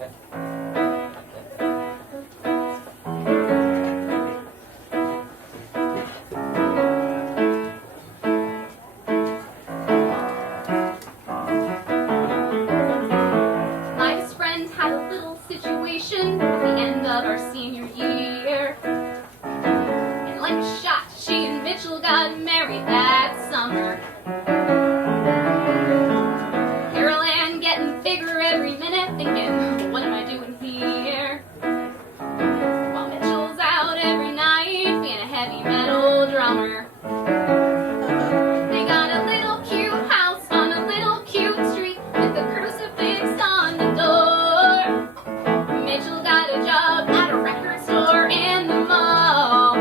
My best friend had a little situation at the end of our senior year. And like a shot, she and Mitchell got married that summer. Carol Ann getting bigger every minute, thinking, what am I doing here? While Mitchell's out every night being a heavy metal drummer. They got a little cute house on a little cute street with a crucifix on the door. Mitchell got a job at a record store in the mall.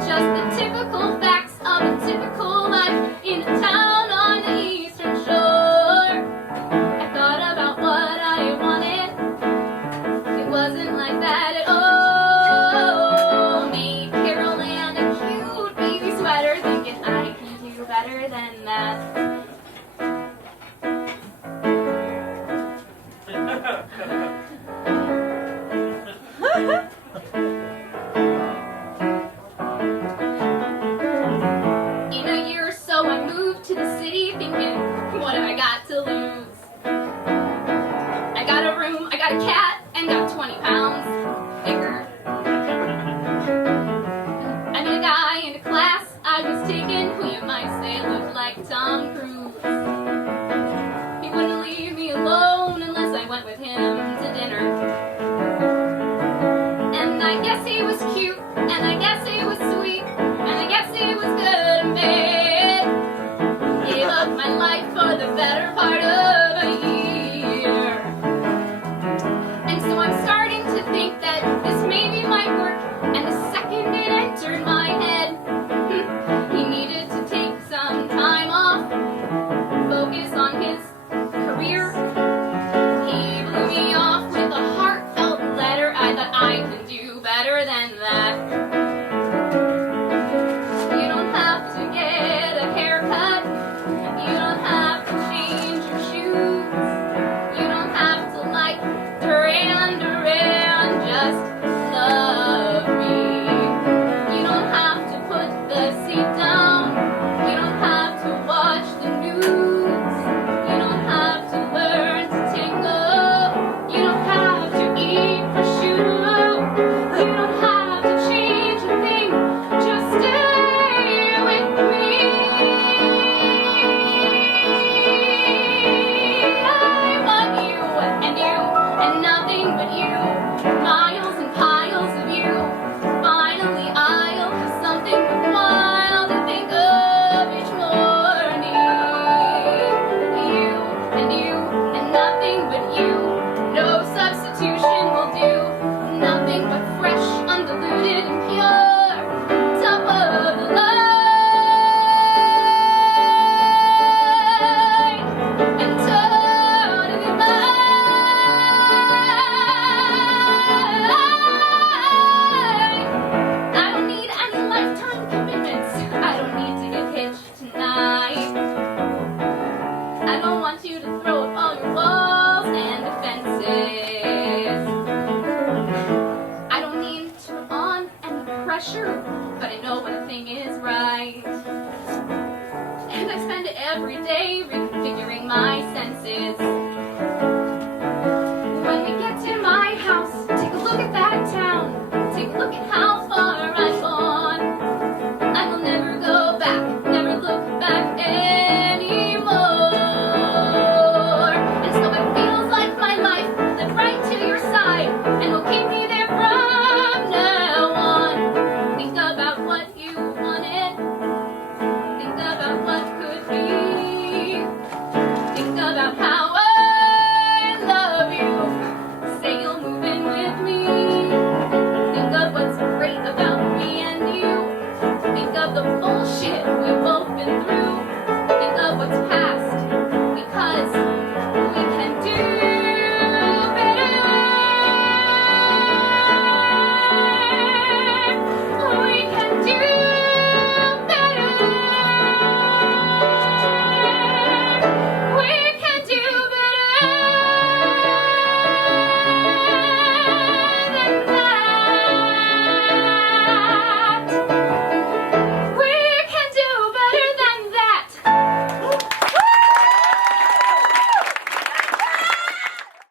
Just the typical facts of a typical life in a town on the eastern shore. I thought about what I wanted. It wasn't like that at all. Made Carol Ann a cute baby sweater, thinking I can do better than that. In a year or so I moved to the city thinking, what have I got to lose? I got a room, I got a cat, and got 20 pounds.